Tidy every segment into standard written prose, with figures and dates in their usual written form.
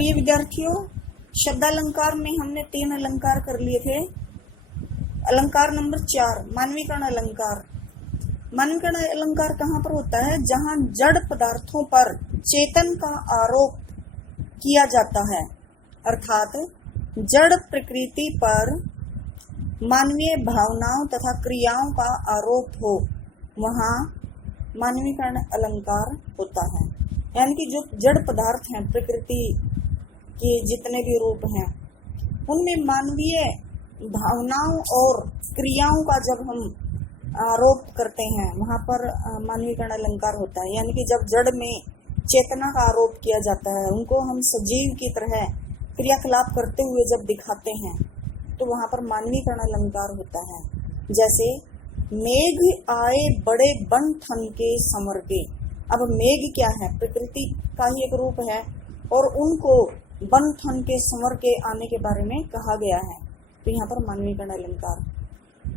प्रिय विद्यार्थियों, शब्दालंकार में हमने 3 अलंकार कर लिए थे। अलंकार नंबर 4 मानवीकरण अलंकार। मानवीकरण अलंकार कहाँ पर होता है? जहाँ जड़ पदार्थों पर चेतन का आरोप किया जाता है, अर्थात जड़ प्रकृति पर मानवीय भावनाओं तथा क्रियाओं का आरोप हो, वहाँ मानवीकरण अलंकार होता है। यानी कि जो जड़ पदार्थ हैं, प्रकृति के जितने भी रूप हैं, उनमें मानवीय भावनाओं और क्रियाओं का जब हम आरोप करते हैं, वहाँ पर मानवीकरण अलंकार होता है। यानी कि जब जड़ में चेतना का आरोप किया जाता है, उनको हम सजीव की तरह क्रियाकलाप करते हुए जब दिखाते हैं, तो वहाँ पर मानवीकरण अलंकार होता है। जैसे मेघ आए बड़े बन ठन के संवर के। अब मेघ क्या है? प्रकृति का ही एक रूप है, और उनको बन ठन के संवर के आने के बारे में कहा गया है, तो यहाँ पर मानवीकरण अलंकार।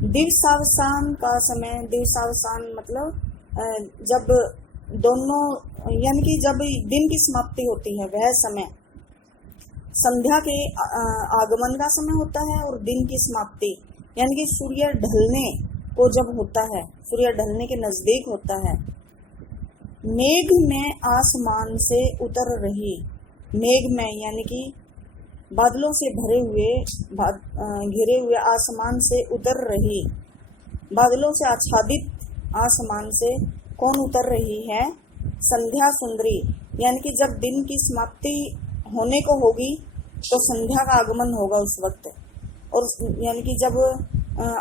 दिवसावसान का समय, दिवसावसान मतलब जब दोनों, यानी कि जब दिन की समाप्ति होती है, वह समय संध्या के आगमन का समय होता है, और दिन की समाप्ति यानी कि सूर्य ढलने को जब होता है, सूर्य ढलने के नजदीक होता है। मेघ में आसमान से उतर रही। मेघ में यानी कि बादलों से भरे हुए, घिरे हुए आसमान से उतर रही। बादलों से आच्छादित आसमान से कौन उतर रही है? संध्या सुंदरी। यानी कि जब दिन की समाप्ति होने को होगी, तो संध्या का आगमन होगा उस वक्त, और यानी कि जब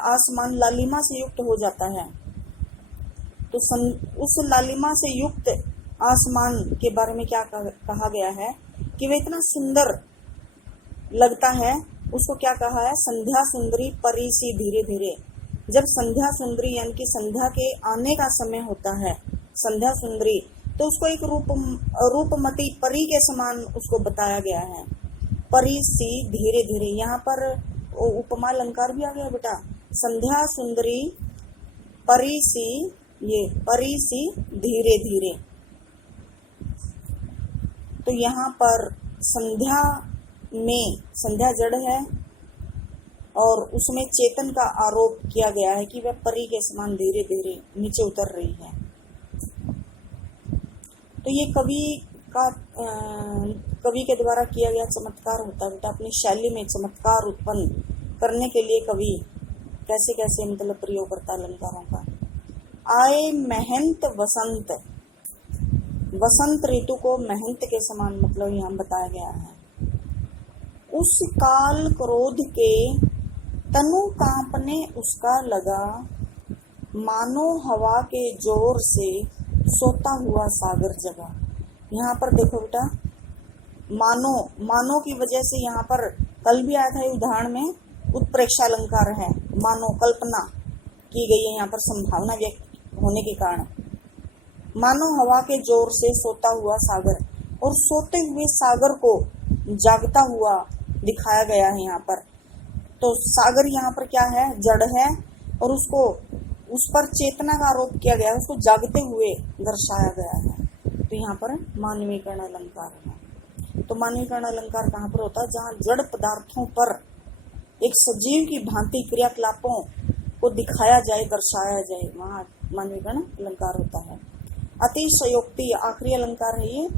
आसमान लालिमा से युक्त हो जाता है, तो उस लालिमा से युक्त आसमान के बारे में क्या कहा गया है कि वह इतना सुंदर लगता है। उसको क्या कहा है? संध्या सुंदरी परी सी धीरे धीरे। जब संध्या सुंदरी यानी कि संध्या के आने का समय होता है, संध्या सुंदरी, तो उसको एक रूपमती परी के समान उसको बताया गया है। परी सी धीरे धीरे, यहाँ पर उपमा अलंकार भी आ गया बेटा। संध्या सुंदरी परी सी, ये परी सी धीरे धीरे। तो यहाँ पर संध्या में, संध्या जड़ है और उसमें चेतन का आरोप किया गया है कि वह परी के समान धीरे धीरे नीचे उतर रही है। तो ये कवि के द्वारा किया गया चमत्कार होता है बेटा। अपनी शैली में चमत्कार उत्पन्न करने के लिए कवि कैसे कैसे मतलब प्रयोग करता है अलंकारों का। आए महंत वसंत। वसंत ऋतु को महंत के समान मतलब यहाँ बताया गया है। उस काल क्रोध के तनु कांपने उसका लगा, मानो हवा के जोर से सोता हुआ सागर जगा। यहाँ पर देखो बेटा, मानो की वजह से यहाँ पर कल भी आया था उदाहरण में, उत्प्रेक्षा अलंकार है। मानो कल्पना की गई है यहाँ पर, संभावना व्यक्त होने के कारण। मानो हवा के जोर से सोता हुआ सागर, और सोते हुए सागर को जागता हुआ दिखाया गया है यहाँ पर। तो सागर यहाँ पर क्या है? जड़ है, और उसको उस पर चेतना का आरोप किया गया है, उसको जागते हुए दर्शाया गया है। तो यहाँ पर मानवीकरण अलंकार है। तो मानवीकरण अलंकार कहाँ पर होता है? जहाँ जड़ पदार्थों पर एक सजीव की भांति क्रियाकलापों को दिखाया जाए, दर्शाया जाए, वहाँ मानवीकरण अलंकार होता है। अतिशयोक्ति आखिरी अलंकार है ये।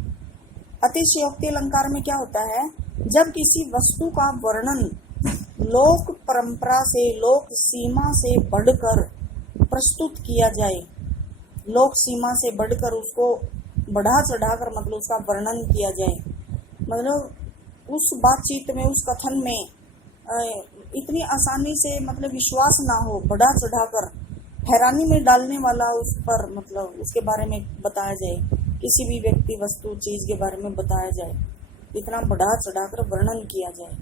अतिशयोक्ति अलंकार में क्या होता है? जब किसी वस्तु का वर्णन लोक परंपरा से, लोक सीमा से बढ़कर प्रस्तुत किया जाए, लोक सीमा से बढ़कर उसको बढ़ा चढ़ाकर मतलब उसका वर्णन किया जाए, मतलब उस बातचीत में, उस कथन में इतनी आसानी से मतलब विश्वास ना हो, बढ़ा चढ़ाकर हैरानी में डालने वाला उस पर मतलब उसके बारे में बताया जाए, किसी भी व्यक्ति वस्तु चीज के बारे में बताया जाए, इतना बढ़ा चढ़ाकर वर्णन किया जाए।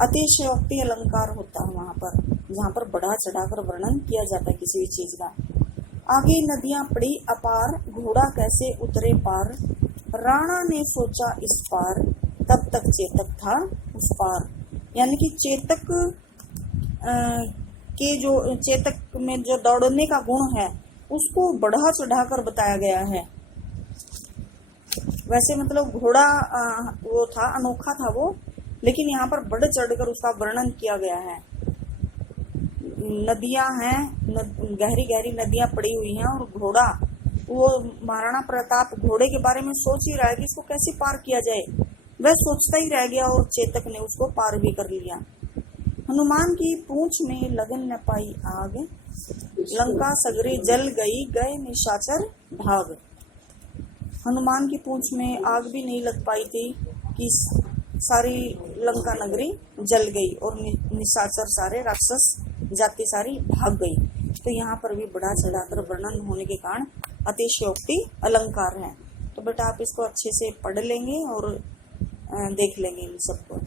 अतिशयोक्ति अलंकार होता है वहां पर, जहाँ पर बढ़ा चढ़ाकर वर्णन किया जाता है किसी भी चीज का। आगे नदियां पड़ी अपार, घोड़ा कैसे उतरे पार, राणा ने सोचा इस पार, तब तक चेतक था उस पार। यानी कि चेतक में जो दौड़ने का गुण है, उसको बढ़ा चढ़ाकर बताया गया है। वैसे मतलब घोड़ा वो था, अनोखा था वो, लेकिन यहाँ पर बढ़ चढ़कर उसका वर्णन किया गया है। नदियां हैं, गहरी गहरी नदियां पड़ी हुई हैं, और घोड़ा, वो महाराणा प्रताप घोड़े के बारे में सोच ही रहा है कि इसको कैसे पार किया जाए। वह सोचता ही रह गया और चेतक ने उसको पार भी कर लिया। हनुमान की पूंछ में लगन न पाई आग, लंका सगरे जल गई, गए निशाचर भाग। हनुमान की पूंछ में आग भी नहीं लग पाई थी कि सारी लंका नगरी जल गई और निशाचर सारे राक्षस जाति सारी भाग गई। तो यहाँ पर भी बढ़ा चढ़ाकर वर्णन होने के कारण अतिशयोक्ति अलंकार है। तो बेटा आप इसको अच्छे से पढ़ लेंगे और देख लेंगे इन सबको।